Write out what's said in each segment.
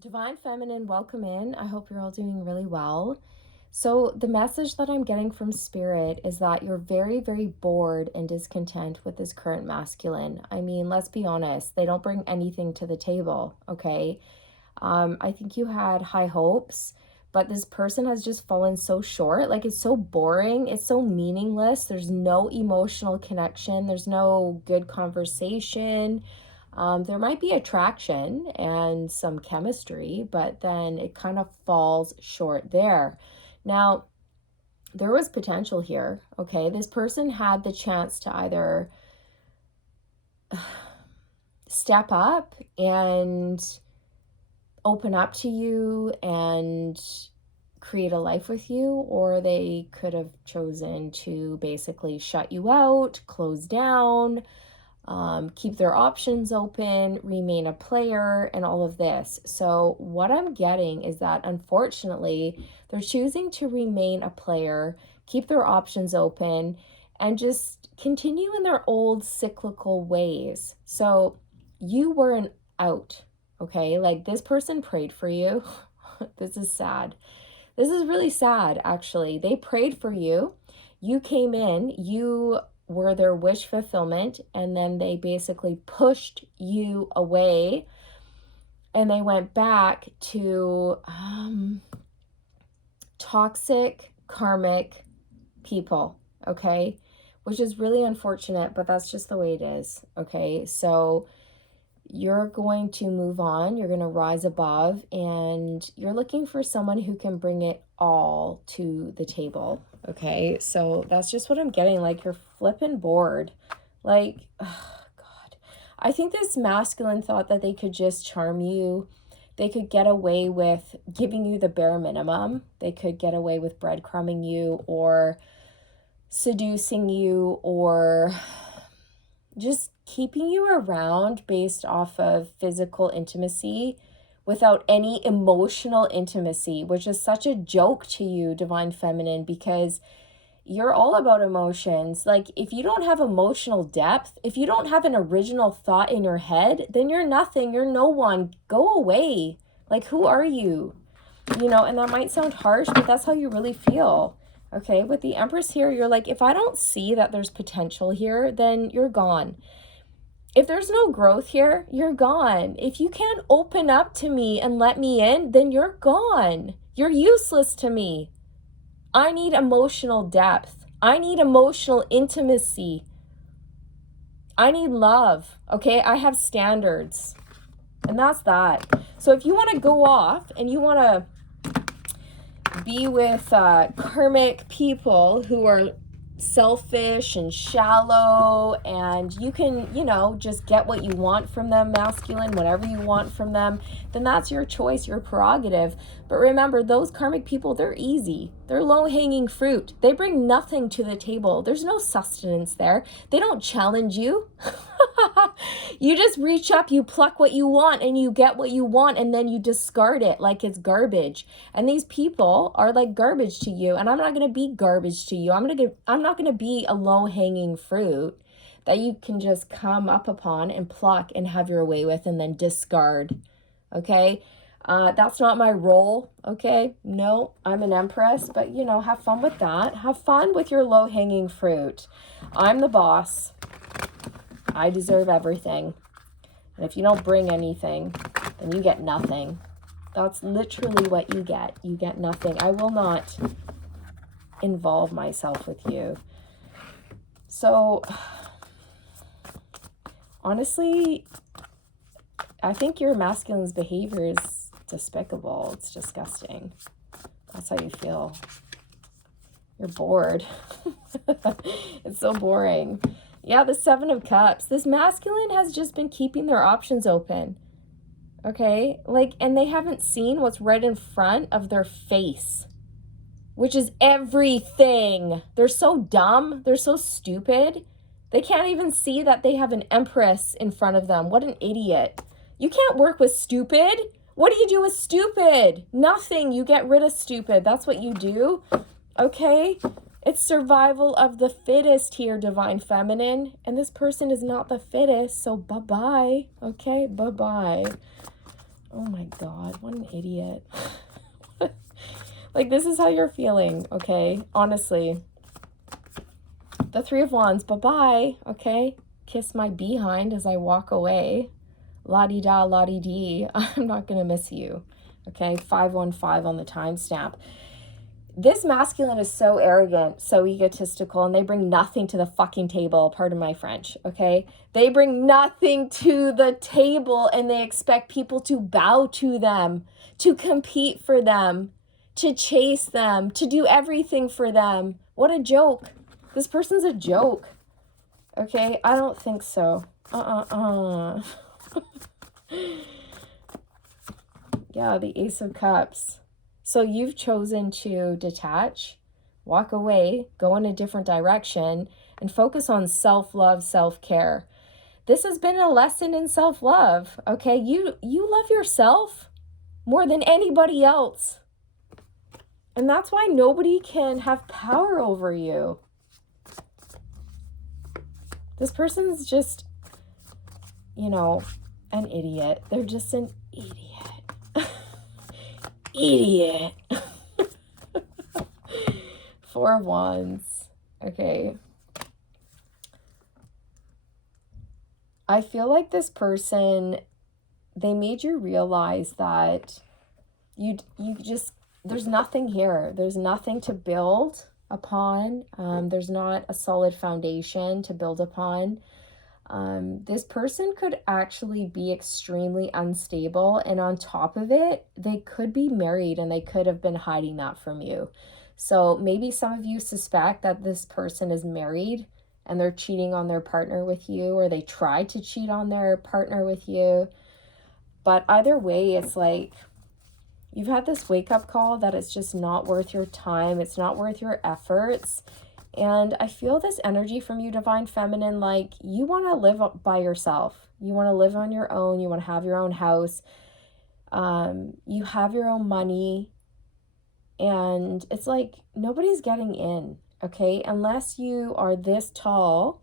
Divine Feminine, welcome in. I hope you're all doing really well. So, the message that I'm getting from Spirit is that you're very, very bored and discontent with this current masculine. I mean, let's be honest, they don't bring anything to the table, okay? I think you had high hopes, but this person has just fallen so short. Like, it's so boring, it's so meaningless. There's no emotional connection, there's no good conversation. There might be attraction and some chemistry, but then it kind of falls short there. Now, there was potential here, okay? This person had the chance to either step up and open up to you and create a life with you, or they could have chosen to basically shut you out, close down, keep their options open, remain a player, and all of this. So what I'm getting is that unfortunately, they're choosing to remain a player, keep their options open, and just continue in their old cyclical ways. So you weren't out, okay? Like, this person prayed for you. This is sad. This is really sad, actually. They prayed for you. You came in, you were their wish fulfillment, and then they basically pushed you away and they went back to toxic karmic people, okay? Which is really unfortunate, but that's just the way it is, okay? So you're going to move on, you're going to rise above, and you're looking for someone who can bring it all to the table, okay? So that's just what I'm getting. Like, you're flipping bored. Like, oh God. I think this masculine thought that they could just charm you. They could get away with giving you the bare minimum. They could get away with breadcrumbing you or seducing you or just keeping you around based off of physical intimacy without any emotional intimacy, which is such a joke to you, Divine Feminine, because you're all about emotions. Like, if you don't have emotional depth, if you don't have an original thought in your head, then you're nothing, you're no one. Go away. Like, who are you? And that might sound harsh, but that's how you really feel. Okay, with the Empress here, you're like, if I don't see that there's potential here, then you're gone. If there's no growth here, you're gone. If you can't open up to me and let me in, then you're gone. You're useless to me. I need emotional depth. I need emotional intimacy. I need love, okay? I have standards. And that's that. So if you want to go off and you want to be with karmic people who are selfish and shallow, and you can, just get what you want from them, masculine, whatever you want from them, then that's your choice, your prerogative. But remember, those karmic people, they're easy. They're low-hanging fruit. They bring nothing to the table. There's no sustenance there. They don't challenge you. You just reach up, you pluck what you want, and you get what you want, and then you discard it like it's garbage. And these people are like garbage to you, and I'm not going to be garbage to you. I'm not going to be a low-hanging fruit that you can just come up upon and pluck and have your way with and then discard. Okay? That's not my role, okay? No, I'm an empress, but have fun with that. Have fun with your low-hanging fruit. I'm the boss. I deserve everything. And if you don't bring anything, then you get nothing. That's literally what you get. You get nothing. I will not involve myself with you. So, honestly, I think your masculine's behavior is despicable. It's disgusting. That's how you feel. You're bored. It's so boring. Yeah, the Seven of Cups. This masculine has just been keeping their options open. Okay? And they haven't seen what's right in front of their face, which is everything. They're so dumb. They're so stupid. They can't even see that they have an empress in front of them. What an idiot. You can't work with stupid. What do you do with stupid? Nothing. You get rid of stupid. That's what you do. Okay? It's survival of the fittest here, Divine Feminine. And this person is not the fittest, so bye-bye. Okay? Bye-bye. Oh my God, what an idiot. Like, this is how you're feeling, okay? Honestly. The Three of Wands, bye-bye, okay? Kiss my behind as I walk away. La-di-da, la-di-dee. I'm not going to miss you, okay? 515 on the timestamp. This masculine is so arrogant, so egotistical, and they bring nothing to the fucking table. Pardon my French, okay? They bring nothing to the table, and they expect people to bow to them, to compete for them, to chase them, to do everything for them. What a joke. This person's a joke, okay? I don't think so. Yeah, the Ace of Cups. So you've chosen to detach, walk away, go in a different direction, and focus on self-love, self-care. This has been a lesson in self-love, okay? You love yourself more than anybody else. And that's why nobody can have power over you. This person's just, you know, an idiot. They're just an idiot. Idiot. Four of Wands. Okay. I feel like this person, they made you realize that you just, there's nothing here. There's nothing to build upon. There's not a solid foundation to build upon. This person could actually be extremely unstable, and on top of it, they could be married and they could have been hiding that from you. So maybe some of you suspect that this person is married and they're cheating on their partner with you, or they tried to cheat on their partner with you. But either way, it's like you've had this wake-up call that it's just not worth your time. It's not worth your efforts. And I feel this energy from you, Divine Feminine, like you want to live by yourself. You want to live on your own. You want to have your own house. You have your own money. And it's like nobody's getting in, okay? Unless you are this tall,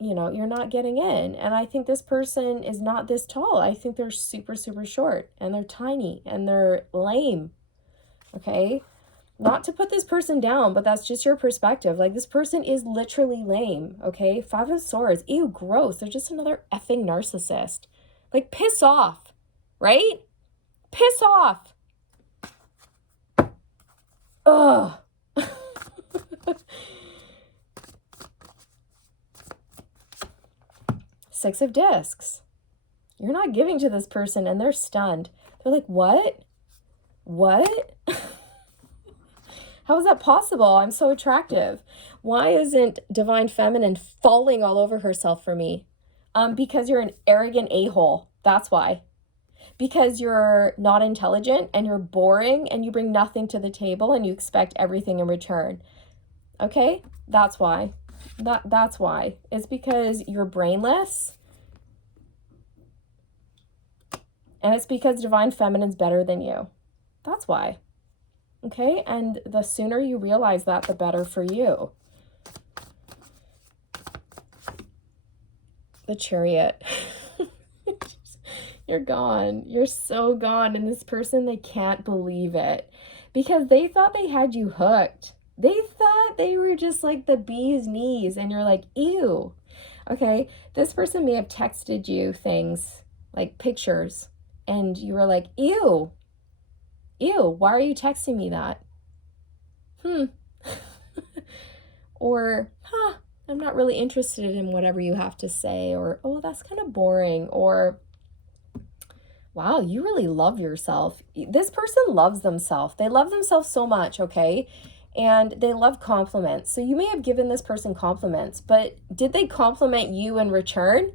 you know, you're not getting in. And I think this person is not this tall. I think they're super, super short, and they're tiny, and they're lame, okay? Not to put this person down, but that's just your perspective. Like, this person is literally lame, okay? Five of Swords. Ew, gross. They're just another effing narcissist. Like, piss off, right? Piss off. Ugh. Six of Discs. You're not giving to this person, and they're stunned. They're like, what? What? How is that possible? I'm so attractive. Why isn't Divine Feminine falling all over herself for me? Because you're an arrogant a-hole. That's why. Because you're not intelligent, and you're boring, and you bring nothing to the table, and you expect everything in return. Okay? That's why. That's why. It's because you're brainless. And it's because Divine Feminine's better than you. That's why. Okay? And the sooner you realize that, the better for you. The Chariot. You're gone. You're so gone. And this person, they can't believe it. Because they thought they had you hooked. They thought they were just like the bee's knees. And you're like, ew. Okay? This person may have texted you things, like pictures. And you were like, ew. Ew, why are you texting me that? Or, I'm not really interested in whatever you have to say. Or, oh, that's kind of boring. Or, wow, you really love yourself. This person loves themselves. They love themselves so much, okay? And they love compliments. So you may have given this person compliments, but did they compliment you in return?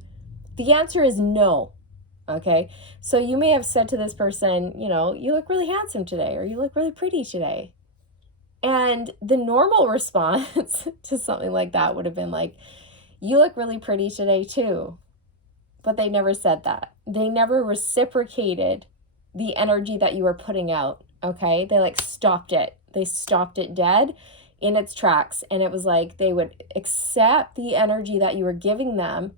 The answer is no. Okay, so you may have said to this person, you know, you look really handsome today, or you look really pretty today. And the normal response to something like that would have been like, you look really pretty today too. But they never said that. They never reciprocated the energy that you were putting out, okay? They like stopped it. They stopped it dead in its tracks. And it was like they would accept the energy that you were giving them,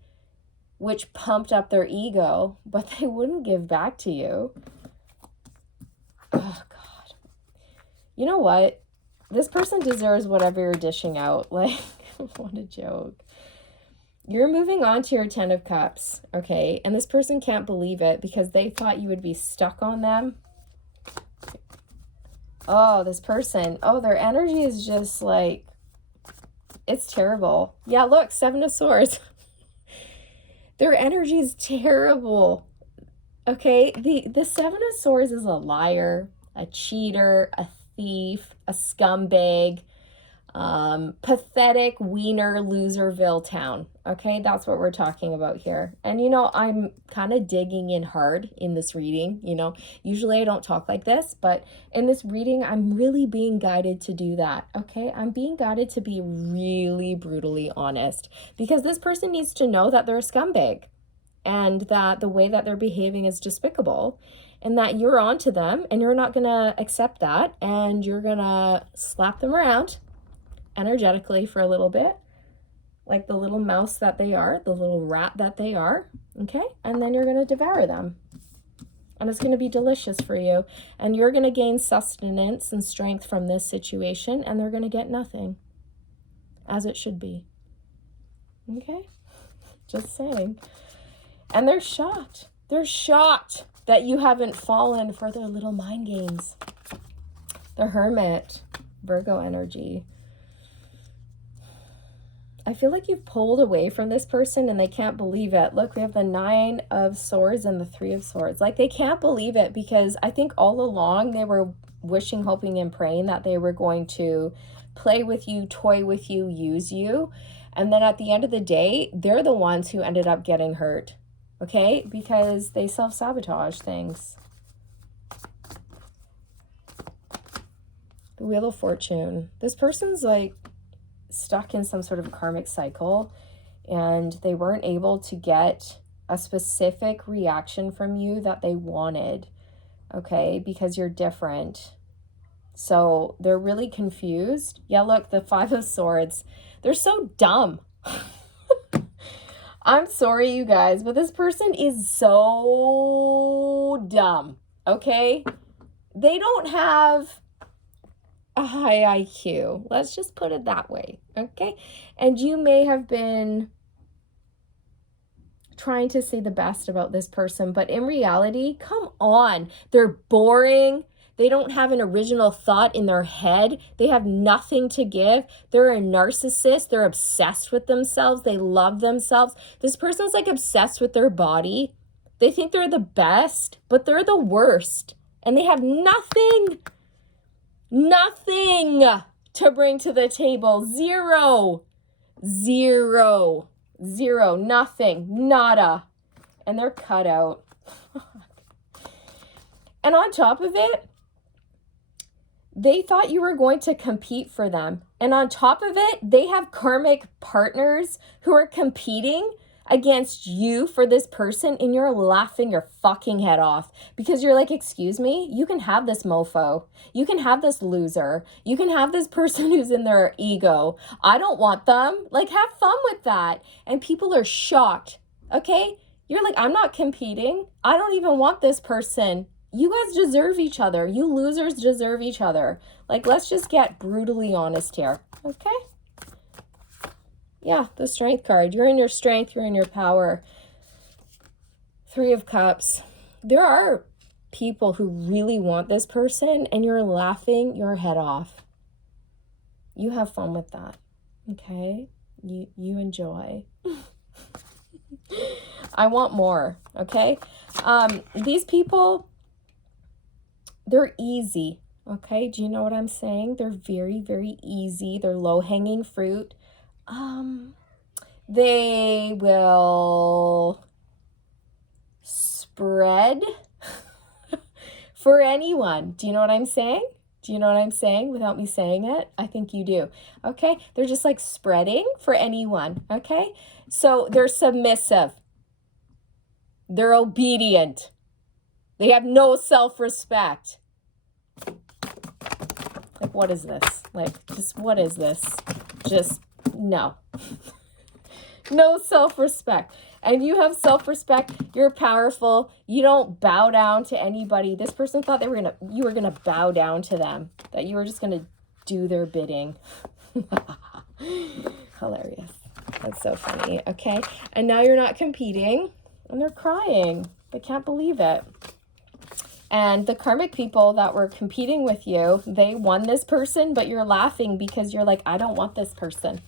which pumped up their ego, but they wouldn't give back to you. Oh, God. You know what? This person deserves whatever you're dishing out. Like, what a joke. You're moving on to your 10 of Cups, okay? And this person can't believe it because they thought you would be stuck on them. Oh, this person. Oh, their energy is just like, it's terrible. Yeah, look, 7 of Swords. Their energy is terrible. Okay, the 7 of Swords is a liar, a cheater, a thief, a scumbag, pathetic wiener loserville town. Okay, that's what we're talking about here. And you know, I'm kind of digging in hard in this reading. You know, usually I don't talk like this, but in this reading, I'm really being guided to do that. Okay, I'm being guided to be really brutally honest because this person needs to know that they're a scumbag and that the way that they're behaving is despicable and that you're onto them and you're not going to accept that and you're going to slap them around energetically for a little bit, like the little mouse that they are, the little rat that they are, okay? And then you're going to devour them. And it's going to be delicious for you. And you're going to gain sustenance and strength from this situation, and they're going to get nothing, as it should be. Okay? Just saying. And they're shocked. They're shocked that you haven't fallen for their little mind games. The Hermit, Virgo energy. I feel like you've pulled away from this person and they can't believe it. Look, we have the 9 of Swords and the 3 of Swords. Like, they can't believe it because I think all along they were wishing, hoping, and praying that they were going to play with you, toy with you, use you. And then at the end of the day, they're the ones who ended up getting hurt, okay? Because they self-sabotage things. The Wheel of Fortune. This person's like stuck in some sort of karmic cycle and they weren't able to get a specific reaction from you that they wanted, okay, because you're different. So they're really confused. Yeah, look, the 5 of Swords. They're so dumb. I'm sorry, you guys, but this person is so dumb, okay? They don't have a high IQ. Let's just put it that way, okay? And you may have been trying to say the best about this person, but in reality, come on. They're boring. They don't have an original thought in their head. They have nothing to give. They're a narcissist. They're obsessed with themselves. They love themselves. This person's like obsessed with their body. They think they're the best, but they're the worst. And they have nothing to bring to the table. Zero, nothing, nada. And they're cut out. And on top of it, they thought you were going to compete for them. And on top of it, they have karmic partners who are competing against you for this person, and you're laughing your fucking head off because you're like, excuse me, you can have this mofo. You can have this loser. You can have this person who's in their ego. I don't want them. Like, have fun with that. And people are shocked, okay? You're like, I'm not competing. I don't even want this person. You guys deserve each other. You losers deserve each other. Like, let's just get brutally honest here, okay? Yeah, the Strength card. You're in your strength. You're in your power. 3 of Cups. There are people who really want this person, and you're laughing your head off. You have fun with that, okay? You enjoy. I want more, okay? These people, they're easy, okay? Do you know what I'm saying? They're very, very easy. They're low-hanging fruit. They will spread for anyone. Do you know what I'm saying? Do you know what I'm saying without me saying it? I think you do. Okay? They're just like spreading for anyone. Okay? So they're submissive. They're obedient. They have no self-respect. Like, what is this? Like, just what is this? Just, no. No self-respect. And you have self-respect. You're powerful. You don't bow down to anybody. This person thought you were gonna bow down to them, that you were just gonna do their bidding. Hilarious. That's so funny. Okay. And now you're not competing, and they're crying. They can't believe it. And the karmic people that were competing with you, they won this person, but you're laughing because you're like, I don't want this person.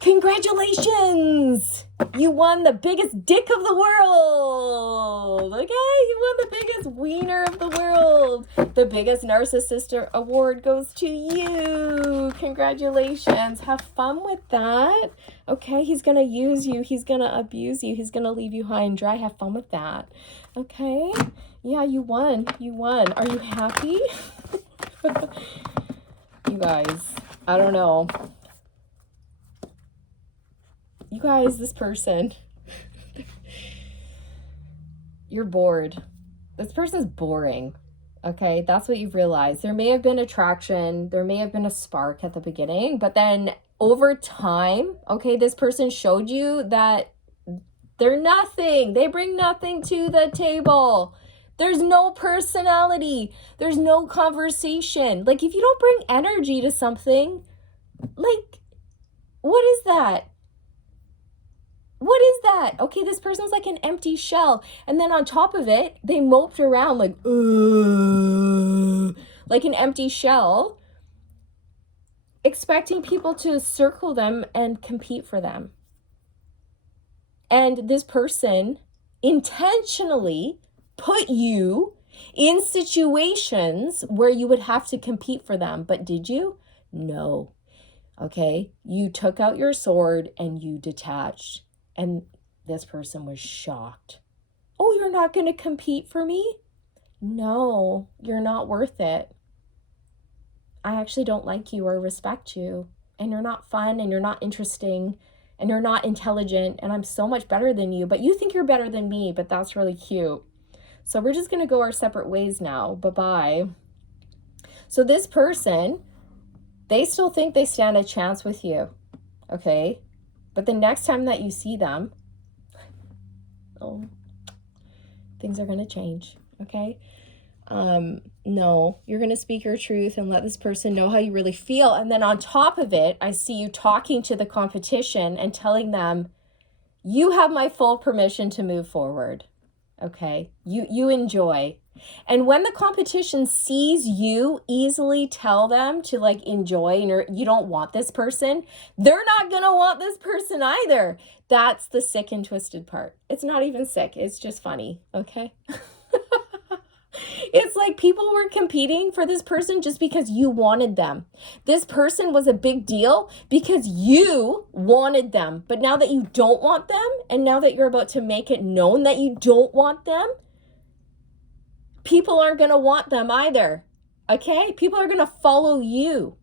Congratulations! You won the biggest dick of the world. Okay, you won the biggest wiener of the world. The biggest narcissist award goes to you. Congratulations. Have fun with that. Okay, he's gonna use you. He's gonna abuse you. He's gonna leave you high and dry. Have fun with that. Okay, yeah, you won. You won. Are you happy? You guys, I don't know. You guys, this person, you're bored. This person's boring. Okay, that's what you've realized. There may have been attraction. There may have been a spark at the beginning, but then over time, okay, this person showed you that they're nothing. They bring nothing to the table. There's no personality. There's no conversation. Like, if you don't bring energy to something, like, what is that? What is that? Okay, this person's like an empty shell. And then on top of it, they moped around like an empty shell, expecting people to circle them and compete for them. And this person intentionally put you in situations where you would have to compete for them. But did you? No. Okay, you took out your sword and you detached. And this person was shocked. Oh, you're not going to compete for me? No, you're not worth it. I actually don't like you or respect you. And you're not fun, and you're not interesting, and you're not intelligent, and I'm so much better than you. But you think you're better than me, but that's really cute. So we're just going to go our separate ways now. Bye-bye. So this person, they still think they stand a chance with you. Okay? But the next time that you see them, oh, things are going to change, okay? No, you're going to speak your truth and let this person know how you really feel. And then on top of it, I see you talking to the competition and telling them, you have my full permission to move forward, okay? You enjoy. And when the competition sees you easily tell them to like enjoy, and you don't want this person, they're not going to want this person either. That's the sick and twisted part. It's not even sick. It's just funny. Okay. It's like people were competing for this person just because you wanted them. This person was a big deal because you wanted them. But now that you don't want them, and now that you're about to make it known that you don't want them, people aren't going to want them either. Okay? People are going to follow you.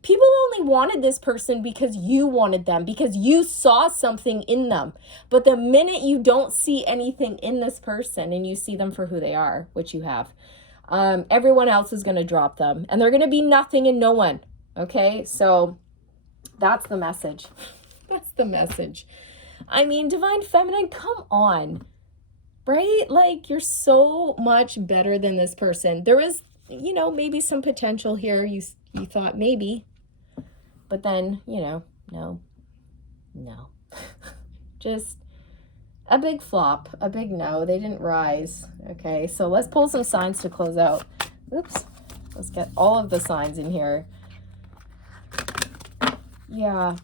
People only wanted this person because you wanted them, because you saw something in them. But the minute you don't see anything in this person and you see them for who they are, which you have, everyone else is going to drop them. And they're going to be nothing and no one. Okay? So that's the message. That's the message. I mean, Divine Feminine, come on. Right? Like, you're so much better than this person. There was, maybe some potential here. You thought maybe. But then, no. Just a big flop, a big no. They didn't rise. Okay, so let's pull some signs to close out. Oops. Let's get all of the signs in here. Yeah.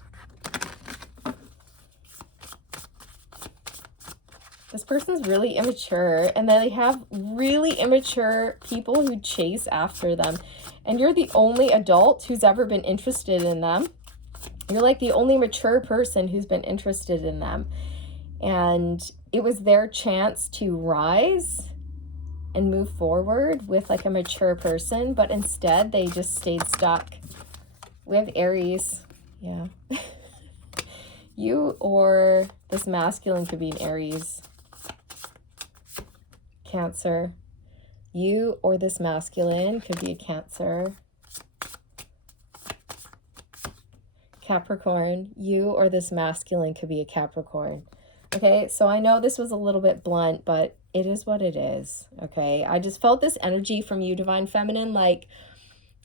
This person's really immature, and they have really immature people who chase after them. And you're the only adult who's ever been interested in them. You're like the only mature person who's been interested in them. And it was their chance to rise and move forward with like a mature person, but instead they just stayed stuck. We have Aries. Yeah. You or this masculine could be an Aries. Cancer. You or this masculine could be a Cancer. Capricorn, you or this masculine could be a Capricorn. Okay, so I know this was a little bit blunt, but it is what it is. Okay, I just felt this energy from you, Divine Feminine. Like,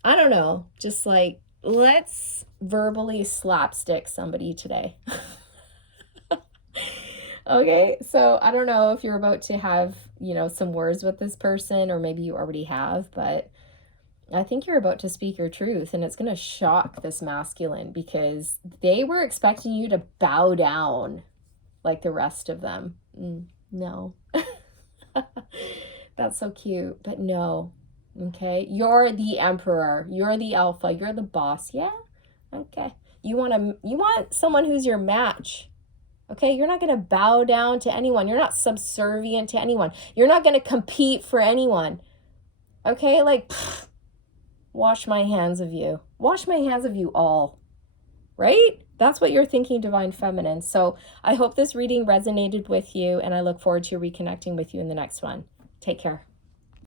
I don't know, just like, let's verbally slapstick somebody today. Okay, so I don't know if you're about to have, some words with this person, or maybe you already have, but I think you're about to speak your truth, and it's going to shock this masculine because they were expecting you to bow down like the rest of them. No. That's so cute, but no. Okay, you're the emperor, you're the alpha, you're the boss. Yeah, okay. You want someone who's your match. Okay, you're not going to bow down to anyone. You're not subservient to anyone. You're not going to compete for anyone. Okay, like, wash my hands of you. Wash my hands of you all. Right? That's what you're thinking, Divine Feminine. So I hope this reading resonated with you, and I look forward to reconnecting with you in the next one. Take care.